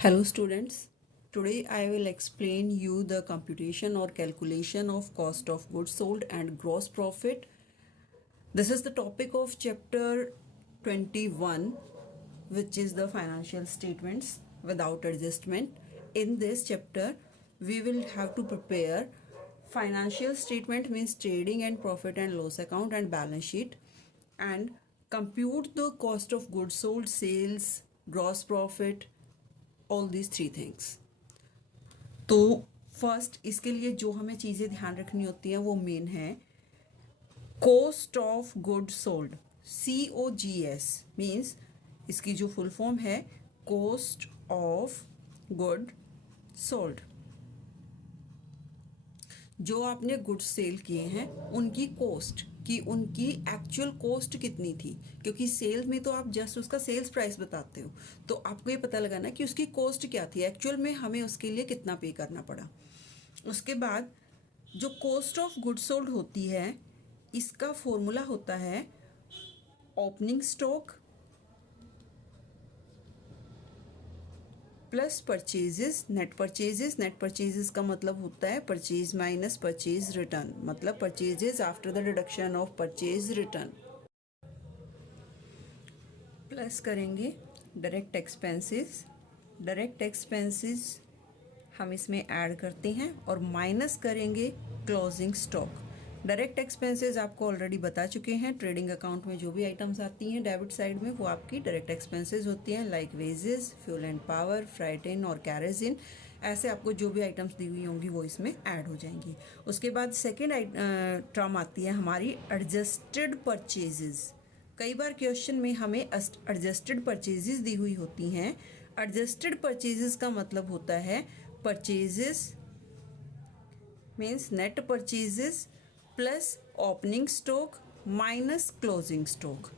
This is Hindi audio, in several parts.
Hello students, today I will explain you the computation or calculation of cost of goods sold and gross profit. This is the topic of chapter 21, which is the financial statements without adjustment. In this chapter we will have to prepare financial statement, means trading and profit and loss account and balance sheet, and compute the cost of goods sold, sales, gross profit, all these three things. तो फर्स्ट इसके लिए जो हमें चीज़ें ध्यान रखनी होती हैं वो मेन है cost of good sold. COGS means इसकी जो फुल फॉर्म है कॉस्ट ऑफ गुड सोल्ड. जो आपने गुड्स सेल किए हैं उनकी कॉस्ट, कि उनकी एक्चुअल कॉस्ट कितनी थी, क्योंकि सेल्स में तो आप जस्ट उसका सेल्स प्राइस बताते हो, तो आपको ये पता लगाना कि उसकी कॉस्ट क्या थी, एक्चुअल में हमें उसके लिए कितना पे करना पड़ा. उसके बाद जो कॉस्ट ऑफ गुड्स सोल्ड होती है इसका फॉर्मूला होता है opening stock plus purchases, net purchases का मतलब होता है परचेज माइनस परचेज रिटर्न, मतलब purchases after the deduction of purchase return. Plus करेंगे डायरेक्ट एक्सपेंसेस हम इसमें ऐड करते हैं और माइनस करेंगे क्लोजिंग स्टॉक. डायरेक्ट एक्सपेंसेस आपको ऑलरेडी बता चुके हैं. ट्रेडिंग अकाउंट में जो भी आइटम्स आती हैं डेबिट साइड में वो आपकी डायरेक्ट एक्सपेंसेस होती हैं, like wages, fuel and power, freight in और कैरेजिन. ऐसे आपको जो भी आइटम्स दी हुई होंगी वो इसमें ऐड हो जाएंगी. उसके बाद सेकेंड टर्म आती है हमारी एडजस्टेड परचेजेस. कई बार क्वेश्चन में हमें एडजस्टेड परचेजेस दी हुई होती हैं. एडजस्टेड परचेजेस का मतलब होता है purchases means net purchases plus opening stock minus closing stock.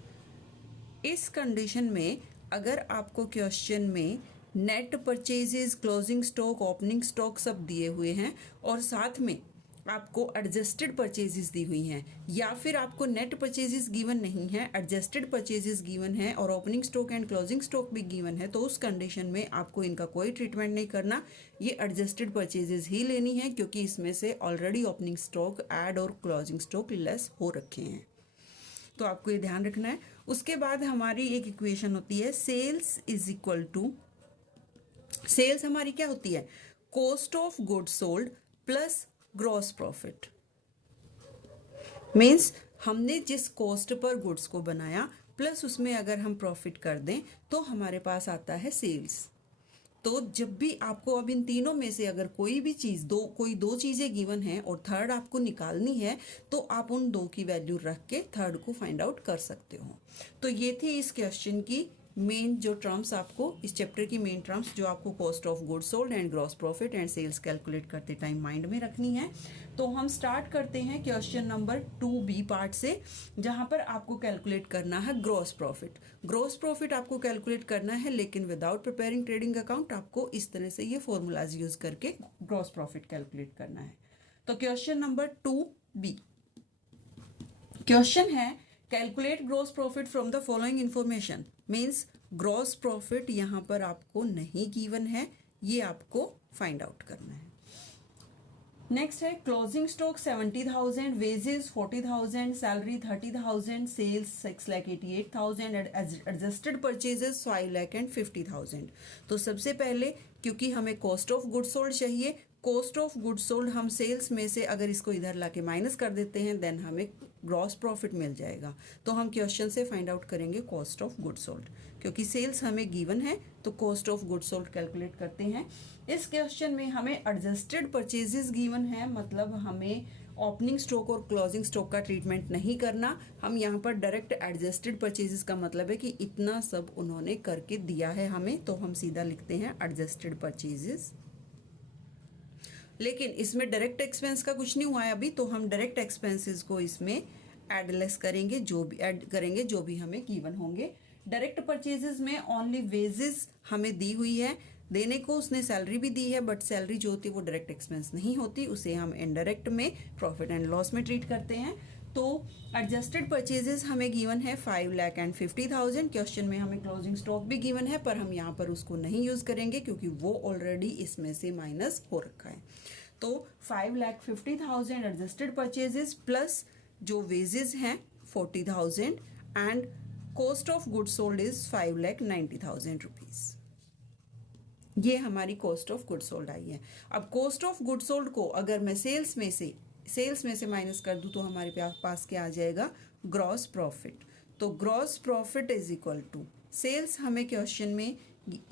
इस कंडीशन में अगर आपको क्वेश्चन में net purchases, closing stock, opening stock सब दिए हुए हैं और साथ में आपको एडजस्टेड परचेजेस दी हुई हैं, या फिर आपको नेट परचेजेस गिवन नहीं है, एडजस्टेड परचेजेस गिवन है और opening stock and closing stock भी गिवन है, तो उस कंडीशन में आपको इनका कोई ट्रीटमेंट नहीं करना. ये एडजस्टेड परचेजेस ही लेनी है, क्योंकि इसमें से ऑलरेडी ओपनिंग स्टॉक ऐड और क्लोजिंग स्टॉक लेस हो रखे हैं, तो आपको ये ध्यान रखना है. उसके बाद हमारी एक इक्वेशन होती है sales is equal to, sales हमारी क्या होती है cost of goods sold plus gross profit. Means हमने जिस कॉस्ट पर गुड्स को बनाया प्लस उसमें अगर हम प्रॉफिट कर दें तो हमारे पास आता है सेल्स. तो जब भी आपको अब इन तीनों में से अगर कोई भी चीज़ कोई दो चीज़ें गिवन है और थर्ड आपको निकालनी है तो आप उन दो की वैल्यू रख के थर्ड को फाइंड आउट कर सकते हो. तो ये थी इस क्वेश्चन की मेन जो टर्म्स, आपको इस चैप्टर की मेन टर्म्स जो आपको cost of goods sold and gross profit and sales calculate करते टाइम माइंड में रखनी है. तो हम स्टार्ट करते हैं क्वेश्चन नंबर 2B पार्ट से, जहां पर आपको कैलकुलेट करना है ग्रॉस प्रॉफिट. ग्रॉस प्रॉफिट आपको कैलकुलेट करना है लेकिन विदाउट प्रिपेयरिंग ट्रेडिंग अकाउंट. आपको इस तरह से ये फॉर्मूलाज यूज करके ग्रॉस प्रॉफिट कैलकुलेट करना है. तो क्वेश्चन नंबर 2B क्वेश्चन है calculate gross profit from the following information. Means gross profit यहाँ पर आपको नहीं गिवन है, ये आपको फाइंड आउट करना है. नेक्स्ट है closing stock 70,000, wages 40,000, salary 30,000, sales 6,88,000, adjusted purchases 5,50,000. तो सबसे पहले क्योंकि हमें कॉस्ट ऑफ गुड्स सोल्ड चाहिए, कॉस्ट ऑफ गुड्स सोल्ड हम सेल्स में से अगर इसको इधर लाके माइनस कर देते हैं देन हमें ग्रॉस प्रॉफिट मिल जाएगा. तो हम क्वेश्चन से फाइंड आउट करेंगे कॉस्ट ऑफ गुड्स सोल्ड, क्योंकि सेल्स हमें गिवन है तो cost of goods sold calculate करते हैं. इस क्वेश्चन में हमें एडजस्टेड परचेजेस गिवन है, मतलब हमें ओपनिंग स्टॉक और क्लोजिंग स्टॉक का ट्रीटमेंट नहीं करना. हम यहाँ पर डायरेक्ट एडजस्टेड परचेजेस का मतलब है कि इतना सब उन्होंने करके दिया है हमें, तो हम सीधा लिखते हैं एडजस्टेड परचेजेस. लेकिन इसमें डायरेक्ट एक्सपेंस का कुछ नहीं हुआ है अभी, तो हम डायरेक्ट एक्सपेंसेस को इसमें एडलेस करेंगे, जो भी ऐड करेंगे जो भी हमें गिवन होंगे. डायरेक्ट परचेजेस में ओनली वेजेस हमें दी हुई है, देने को उसने सैलरी भी दी है, बट सैलरी जो होती है वो डायरेक्ट एक्सपेंस नहीं होती, उसे हम इनडायरेक्ट में प्रॉफिट एंड लॉस में ट्रीट करते हैं. तो एडजस्टेड परचेजेस हमें गिवन है 5,50,000। क्वेश्चन में हमें क्लोजिंग स्टॉक भी गिवन है, पर हम यहाँ पर उसको नहीं यूज करेंगे क्योंकि वो ऑलरेडी इसमें से माइनस हो रखा है। तो 5,50,000 एडजस्टेड परचेजेस प्लस जो वेजेस हैं 40,000 and cost of good sold is 5,90,000 rupees. ये हमारी cost of good sold I है। अब कॉस्ट ऑफ गुड सोल्ड को अगर मैं सेल्स में से माइनस कर दूं तो हमारे पास क्या आ जाएगा, ग्रॉस प्रॉफिट। तो gross profit is equal to sales, हमें क्वेश्चन में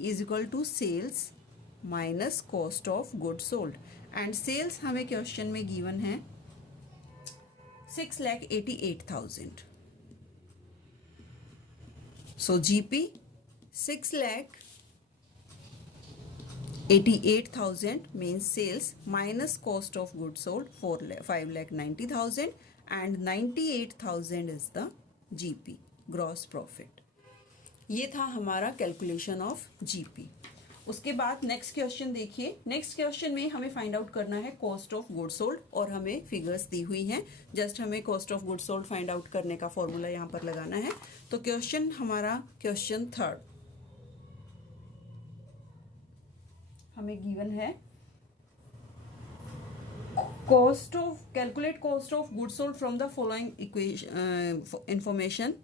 is equal to sales minus cost of good sold, and sales हमें क्वेश्चन में गिवन है 6,88,000। So GP 6,88,000 means sales minus cost of goods sold 5,90,000 and 98,000 is the GP, gross profit। ये था हमारा कैलकुलेशन ऑफ जीपी। उसके बाद नेक्स्ट क्वेश्चन देखिए। नेक्स्ट क्वेश्चन में हमें फाइंड आउट करना है कॉस्ट ऑफ गुड सोल्ड, और हमें फिगर्स दी हुई हैं। जस्ट हमें cost of good sold find out करने का फॉर्मूला यहाँ पर लगाना है। तो क्वेश्चन हमारा क्वेश्चन थर्ड हमें गिवन है calculate cost of good sold from the following equation information.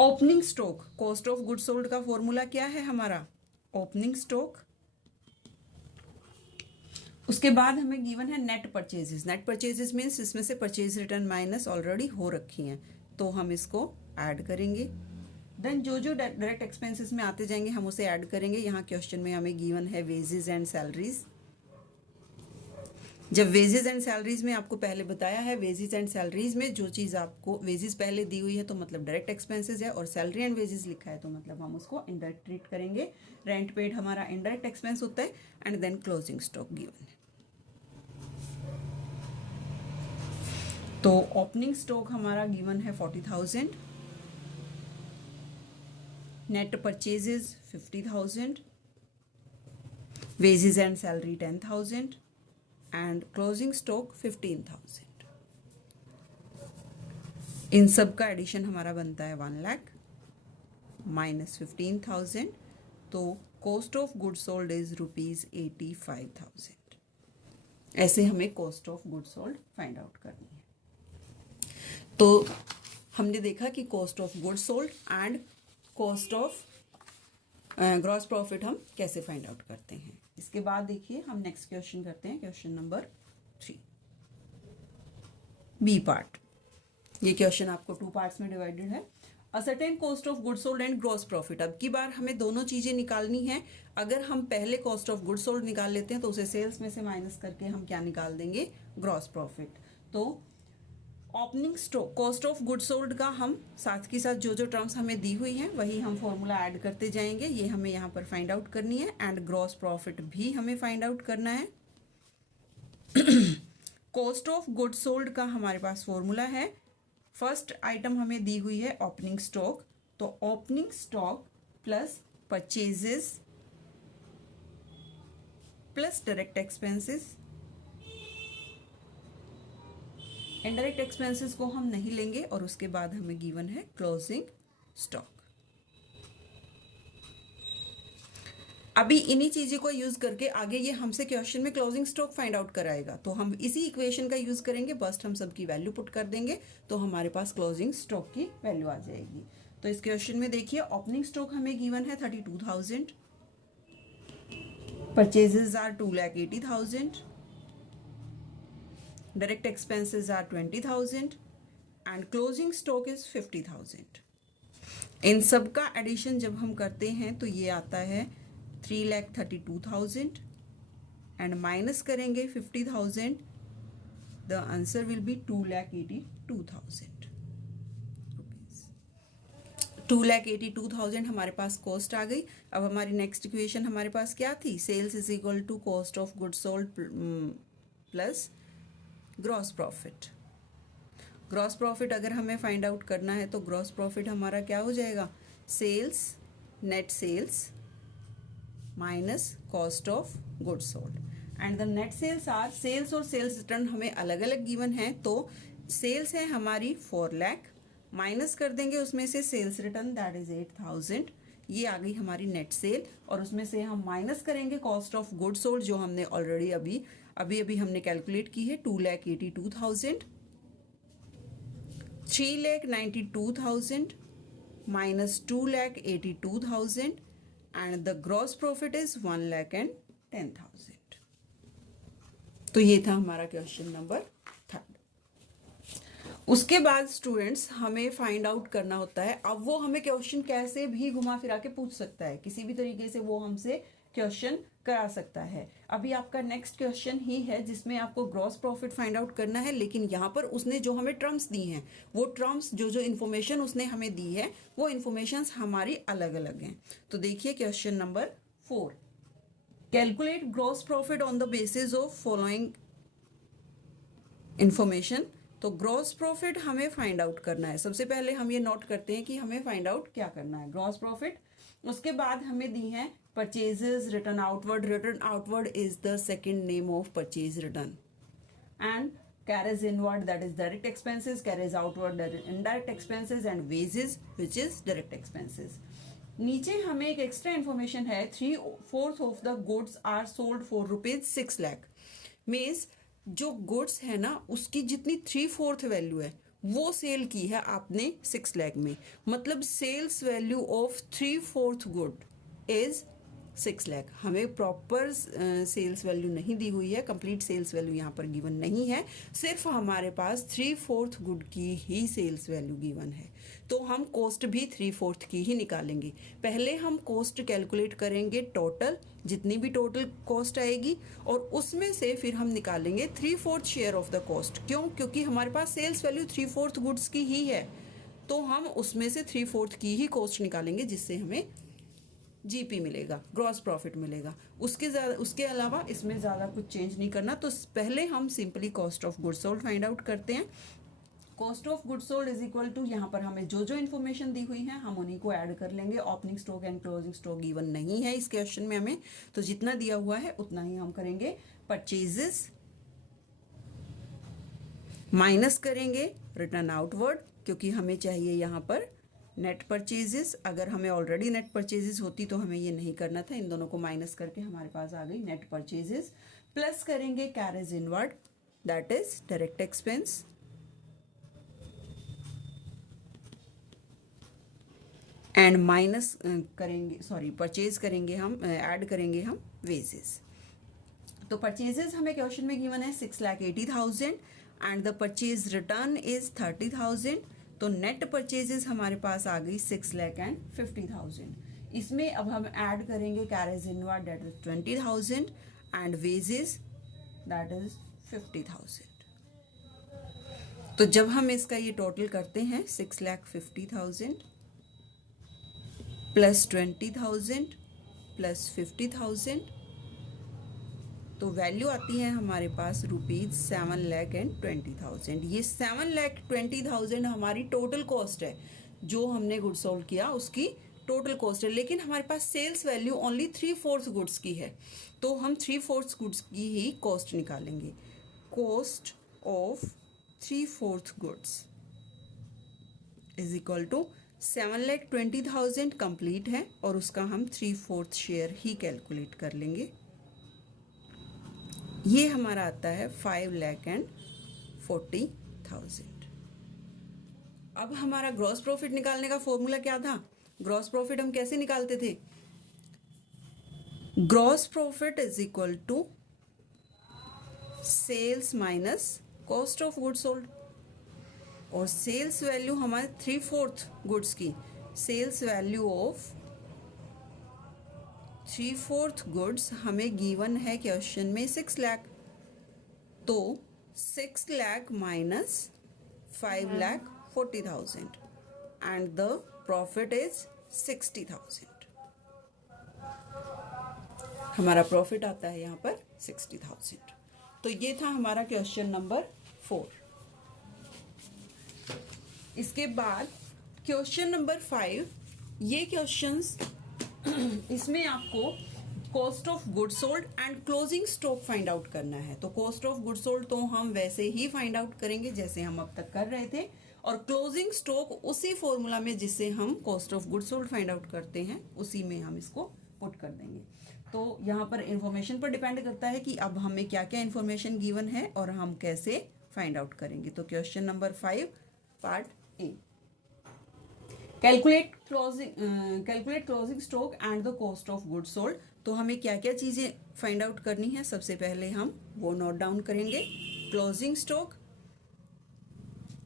Opening stock, cost of good sold का फॉर्मूला क्या है हमारा, ओपनिंग स्टॉक। उसके बाद हमें गिवन है net purchases. Net purchases means इसमें से परचेज रिटर्न माइनस ऑलरेडी हो रखी हैं, तो हम इसको ऐड करेंगे। देन जो डायरेक्ट एक्सपेंसेस में आते जाएंगे हम उसे ऐड करेंगे। यहाँ क्वेश्चन में हमें गिवन है वेजेस एंड सैलरीज। जब वेजेस एंड सैलरीज में आपको पहले बताया है, वेजेस एंड सैलरीज में जो चीज़ आपको वेजेस पहले दी हुई है तो मतलब डायरेक्ट एक्सपेंसेस है, और सैलरी एंड वेजेस लिखा है तो मतलब हम उसको इनडायरेक्ट ट्रीट करेंगे। रेंट पेड हमारा इनडायरेक्ट एक्सपेंस होता है, and then closing stock given है। तो ओपनिंग स्टॉक हमारा गिवन है 40,000, net purchases 50,000, wages and salary 10,000 and closing stock 15,000। इन सब का एडिशन हमारा बनता है 1 लाख माइनस 15,000। तो cost of good sold is ₹85,000। ऐसे हमें cost of good sold find out करनी है। तो हमने देखा कि cost of good sold and cost of gross profit हम कैसे फाइंड आउट करते हैं। इसके बाद देखिए हम नेक्स्ट क्वेश्चन करते हैं, क्वेश्चन नंबर 3 बी पार्ट। ये क्वेश्चन आपको 2 पार्ट्स में डिवाइडेड है। A certain cost of good sold and gross profit. अब की बार हमें दोनों चीजें निकालनी है। अगर हम पहले कॉस्ट ऑफ गुड सोल्ड निकाल लेते हैं तो उसे सेल्स में से माइनस करके हम क्या निकाल देंगे, ग्रॉस प्रॉफिट। तो opening stock, cost of good sold का हम साथ के साथ जो टर्म्स हमें दी हुई हैं वही हम फॉर्मूला ऐड करते जाएंगे। ये हमें यहाँ पर फाइंड आउट करनी है, एंड ग्रॉस प्रॉफिट भी हमें फाइंड आउट करना है। कॉस्ट ऑफ गुड सोल्ड का हमारे पास फॉर्मूला है, फर्स्ट आइटम हमें दी हुई है ओपनिंग स्टॉक, तो opening stock plus purchases plus direct expenses. Indirect expenses को हम नहीं लेंगे, और उसके बाद हमें गिवन है क्लोजिंग स्टॉक। अभी इन्हीं चीज़ों को यूज करके आगे ये हमसे क्वेश्चन में क्लोजिंग स्टॉक फाइंड आउट कराएगा, तो हम इसी इक्वेशन का यूज करेंगे। बस्ट हम सबकी वैल्यू पुट कर देंगे तो हमारे पास क्लोजिंग स्टॉक की वैल्यू आ जाएगी। तो इस क्वेश्चन में देखिए ओपनिंग स्टॉक हमें गिवन है 32,000, purchases are 2,80,000, direct expenses are 20,000 and closing stock is 50,000। इन सब का एडिशन जब हम करते हैं तो ये आता है 3,32,000 एंड माइनस करेंगे 50,000, the answer will be 2,82,000 rupees. 2,82,000 हमारे पास कॉस्ट आ गई। अब हमारी नेक्स्ट इक्वेशन हमारे पास क्या थी, sales is equal to cost of good sold plus gross profit. Gross profit अगर हमें फाइंड आउट करना है तो ग्रॉस प्रॉफिट हमारा क्या हो जाएगा, sales, net sales minus cost of good sold, and the net sales are, sales और सेल्स रिटर्न हमें अलग अलग गिवन है, तो सेल्स है हमारी 4 लाख, माइनस कर देंगे उसमें से सेल्स रिटर्न दैट इज 8,000, ये आ गई हमारी नेट सेल, और उसमें से हम माइनस करेंगे कॉस्ट ऑफ गुड सोल्ड जो हमने ऑलरेडी अभी हमने कैलकुलेट की है 2,82,000, 3,92,000 minus 2,82,000 and the gross profit is 1,10,000। तो ये था हमारा क्वेश्चन नंबर 3। उसके बाद स्टूडेंट्स हमें फाइंड आउट करना होता है, अब वो हमें क्वेश्चन कैसे भी घुमा फिरा के पूछ सकता है, किसी भी तरीके से वो हमसे क्वेश्चन करा सकता है। अभी आपका नेक्स्ट क्वेश्चन ही है जिसमें आपको ग्रॉस प्रॉफिट फाइंड आउट करना है, लेकिन यहाँ पर उसने जो हमें टर्म्स दी हैं, वो टर्म्स जो इन्फॉर्मेशन उसने हमें दी है वो इन्फॉर्मेशन हमारी अलग अलग हैं। तो देखिए question number 4, calculate gross profit on the basis of following information. तो ग्रॉस प्रॉफिट हमें फाइंड आउट करना है। सबसे पहले हम ये नोट करते हैं कि हमें फाइंड आउट क्या करना है, ग्रॉस प्रॉफिट। उसके बाद हमें दी है purchases return outward, return outward is the second name of purchase return, and carries inward that is direct expenses, carries outward indirect expenses and wages which is direct expenses। नीचे हमें एक एक्स्ट्रा इन्फॉर्मेशन है, 3/4 of the goods are sold for ₹6 lakh. Means जो गुड्स है ना उसकी जितनी 3/4 वैल्यू है वो सेल की है आपने 6 लाख में, मतलब sales value of 3/4 good is 6 lakh. हमें प्रॉपर सेल्स वैल्यू नहीं दी हुई है, कंप्लीट सेल्स वैल्यू यहाँ पर गिवन नहीं है, सिर्फ हमारे पास 3/4 गुड की ही सेल्स वैल्यू गिवन है। तो हम कॉस्ट भी 3/4 की ही निकालेंगे। पहले हम कॉस्ट कैलकुलेट करेंगे टोटल, जितनी भी टोटल कॉस्ट आएगी, और उसमें से फिर हम निकालेंगे 3/4 शेयर ऑफ द कॉस्ट। क्यों? क्योंकि हमारे पास सेल्स वैल्यू 3/4 गुड्स की ही है, तो हम उसमें से 3/4 की ही कॉस्ट निकालेंगे, जिससे हमें जीपी मिलेगा, ग्रॉस प्रॉफिट मिलेगा। उसके अलावा इसमें ज़्यादा कुछ चेंज नहीं करना। तो पहले हम simply cost of goods sold find out करते हैं। Cost of goods sold is equal to, यहाँ पर हमें जो इन्फॉर्मेशन दी हुई है हम उन्हीं को ऐड कर लेंगे। Opening stock and closing stock given नहीं है इस क्वेश्चन में हमें, तो जितना दिया हुआ है उतना ही हम करेंगे। परचेजेस माइनस करेंगे रिटर्न आउटवर्ड, क्योंकि हमें चाहिए यहाँ पर नेट परचेजेस। अगर हमें ऑलरेडी नेट परचेजेस होती तो हमें ये नहीं करना था, इन दोनों को माइनस करके हमारे पास आ गई नेट परचेजेस। प्लस करेंगे carriage inward that is direct expense, and minus करेंगे परचेज करेंगे हम, ऐड करेंगे हम वेजेस। तो परचेजेस हमें क्वेश्चन में गिवन है 6,80,000 and the purchase return is 30,000। तो नेट परचेजेस हमारे पास आ गई 6,50,000। इसमें अब हम ऐड करेंगे carriage inward that is 20,000 and wages that is 50,000। तो जब हम इसका ये टोटल करते हैं 6,50,000 प्लस 20,000 प्लस 50,000, तो वैल्यू आती है हमारे पास ₹7,20,000। ये 7,20,000 हमारी टोटल कॉस्ट है, जो हमने गुड सोल्ड किया उसकी टोटल कॉस्ट है। लेकिन हमारे पास सेल्स वैल्यू ओनली 3/4 गुड्स की है, तो हम 3/4 गुड्स की ही कॉस्ट निकालेंगे। Cost of 3/4 goods is equal to 7,20,000 complete है, और उसका हम 3/4 शेयर ही कैलकुलेट कर लेंगे। ये हमारा आता है 5,40,000। अब हमारा ग्रॉस प्रॉफिट निकालने का फॉर्मूला क्या था? ग्रॉस प्रॉफिट हम कैसे निकालते थे? Gross profit is equal to sales minus cost of goods sold, और सेल्स वैल्यू हमारे 3/4 गुड्स की, सेल्स वैल्यू ऑफ 3/4 गुड्स हमें गिवन है क्वेश्चन में 6 लाख। तो 6 lakh minus 5,40,000 and the profit is 60,000। हमारा प्रॉफिट आता है यहाँ पर 60,000। तो ये था हमारा क्वेश्चन नंबर 4। इसके बाद क्वेश्चन नंबर 5, ये क्वेश्चंस इसमें आपको cost of goods sold and closing stock find out करना है। तो कॉस्ट ऑफ गुड्स सोल्ड तो हम वैसे ही फाइंड आउट करेंगे जैसे हम अब तक कर रहे थे, और क्लोजिंग स्टॉक उसी फॉर्मूला में जिससे हम cost of goods sold find out करते हैं उसी में हम इसको पुट कर देंगे। तो यहाँ पर इंफॉर्मेशन पर डिपेंड करता है कि अब हमें क्या क्या इंफॉर्मेशन गिवन है और हम कैसे फाइंड आउट करेंगे। तो question number 5 part A, calculate closing stock and the cost of goods sold. तो हमें क्या क्या चीजें फाइंड आउट करनी है, सबसे पहले हम वो नोट डाउन करेंगे, closing stock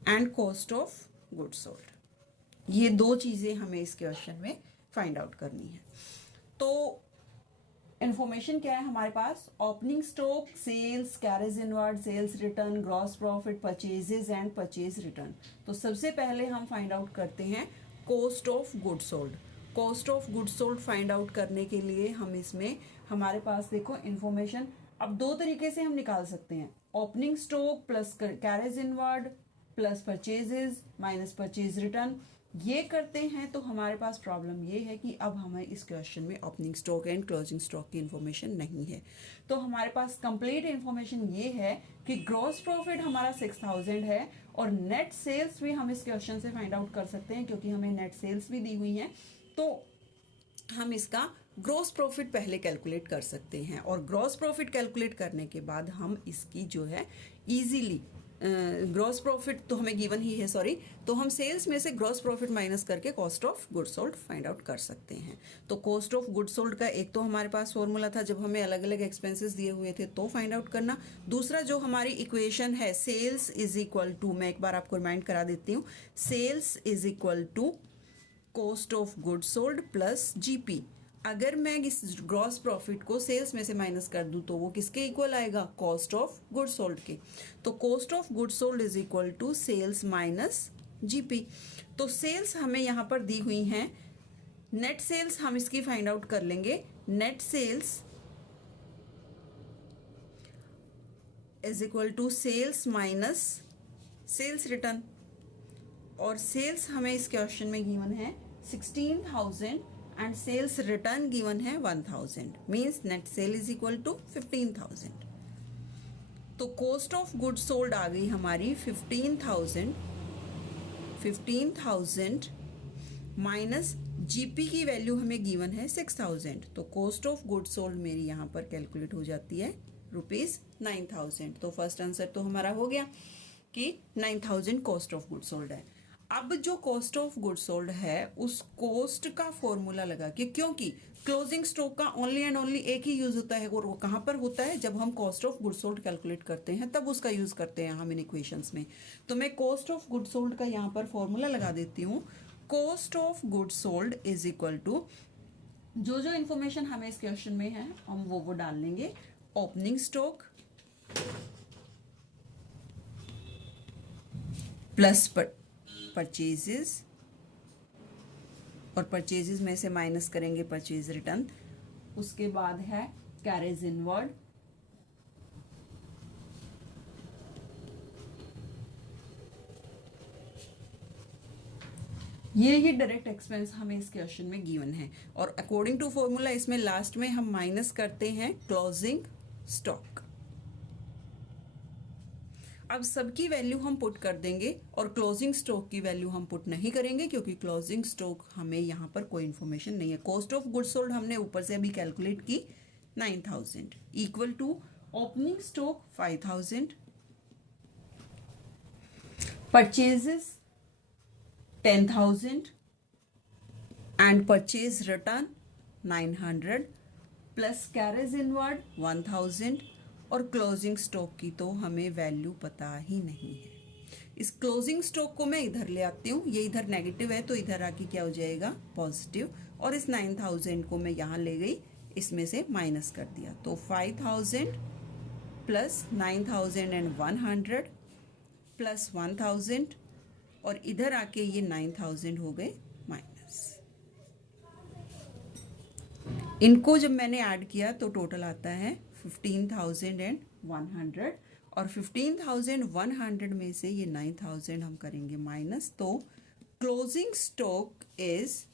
and cost of goods sold. ये दो चीजें हमें इस क्वेश्चन में फाइंड आउट करनी है। तो इंफॉर्मेशन क्या है हमारे पास, opening stock, sales, carriage inward, sales return, gross profit, purchases and purchase return. तो सबसे पहले हम फाइंड आउट करते हैं cost of goods sold. Cost of goods sold find out करने के लिए हम इसमें हमारे पास देखो इंफॉर्मेशन अब दो तरीके से हम निकाल सकते हैं, opening stock plus carriage inward plus purchases minus purchase return. ये करते हैं तो हमारे पास प्रॉब्लम ये है कि अब हमें इस क्वेश्चन में opening stock and closing stock की इन्फॉर्मेशन नहीं है। तो हमारे पास कंप्लीट इन्फॉर्मेशन ये है कि ग्रॉस प्रॉफिट हमारा 6000 है, और नेट सेल्स भी हम इस क्वेश्चन से फाइंड आउट कर सकते हैं क्योंकि हमें नेट सेल्स भी दी हुई है। तो हम इसका ग्रॉस प्रॉफिट पहले कैलकुलेट कर सकते हैं, और ग्रॉस प्रॉफिट कैलकुलेट करने के बाद हम इसकी जो है इजीली ग्रॉस प्रॉफिट तो हमें गिवन ही है, सॉरी, तो हम सेल्स में से ग्रॉस प्रॉफिट माइनस करके cost of goods sold find out कर सकते हैं। तो कॉस्ट ऑफ गुड्स सोल्ड का एक तो हमारे पास फॉर्मूला था जब हमें अलग अलग एक्सपेंसेस दिए हुए थे तो फाइंड आउट करना। दूसरा जो हमारी इक्वेशन है, सेल्स इज इक्वल टू, मैं एक बार आपको रिमाइंड करा देती हूँ, sales is equal to cost of goods sold plus GP. अगर मैं इस ग्रॉस प्रॉफिट को सेल्स में से माइनस कर दूं तो वो किसके इक्वल आएगा, कॉस्ट ऑफ गुड्स सोल्ड के। तो cost of goods sold is equal to sales minus GP. तो सेल्स हमें यहां पर दी हुई हैं, नेट सेल्स हम इसकी फाइंड आउट कर लेंगे, net sales is equal to sales minus sales return, और सेल्स हमें इस क्वेश्चन में गिवन है 16,000 एंड सेल्स रिटर्न गिवन है 1000, means net sale is equal to 15,000। तो कॉस्ट ऑफ गुड्स सोल्ड आ गई हमारी 15,000 माइनस जीपी की वैल्यू हमें गिवन है 6000। तो कॉस्ट ऑफ गुड्स सोल्ड मेरी यहाँ पर कैलकुलेट हो जाती है ₹9,000। तो फर्स्ट आंसर तो हमारा हो गया कि 9,000 कॉस्ट ऑफ गुड्स सोल्ड है। अब जो कॉस्ट ऑफ गुड्स सोल्ड है उस कॉस्ट का फॉर्मूला लगा के, क्योंकि क्लोजिंग स्टॉक का ओनली एंड ओनली एक ही यूज होता है, और वो कहाँ पर होता है, जब हम cost of goods sold calculate करते हैं तब उसका यूज करते हैं हम इन इक्वेशंस में। तो मैं कॉस्ट ऑफ गुड्स सोल्ड का यहाँ पर फॉर्मूला लगा देती हूँ, cost of goods sold is equal to, जो जो इन्फॉर्मेशन हमें इस क्वेश्चन में है हम वो डाल लेंगे, ओपनिंग स्टॉक प्लस परचेजेस, और परचेजेस में से माइनस करेंगे परचेज रिटर्न, उसके बाद है कैरेज इनवर्ड, ये डायरेक्ट एक्सपेंस हमें इस क्वेश्चन में गिवन है, और अकॉर्डिंग टू फॉर्मूला इसमें लास्ट में हम माइनस करते हैं क्लोजिंग स्टॉक। अब सबकी वैल्यू हम पुट कर देंगे, और क्लोजिंग स्टॉक की वैल्यू हम पुट नहीं करेंगे क्योंकि क्लोजिंग स्टॉक हमें यहाँ पर कोई इन्फॉर्मेशन नहीं है। कॉस्ट ऑफ गुड्स सोल्ड हमने ऊपर से अभी कैलकुलेट की 9,000 equal to opening stock 5,000, purchases 10,000 and purchase return 900 plus carriage inward 1000, और क्लोजिंग स्टॉक की तो हमें वैल्यू पता ही नहीं है। इस क्लोजिंग स्टॉक को मैं इधर ले आती हूँ, ये इधर नेगेटिव है तो इधर आके क्या हो जाएगा पॉजिटिव, और इस 9,000 को मैं यहाँ ले गई, इसमें से माइनस कर दिया, तो 5,000 प्लस 9,100 प्लस 1,000, और इधर आके ये 9,000 हो गए माइनस। इनको जब मैंने ऐड किया तो टोटल आता है 15,100, और 15,100 में से ये 9,000 हम करेंगे माइनस, तो closing stock is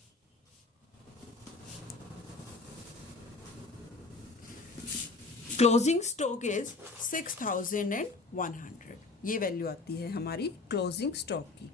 closing stock is 6100, ये वैल्यू आती है हमारी क्लोजिंग स्टॉक की।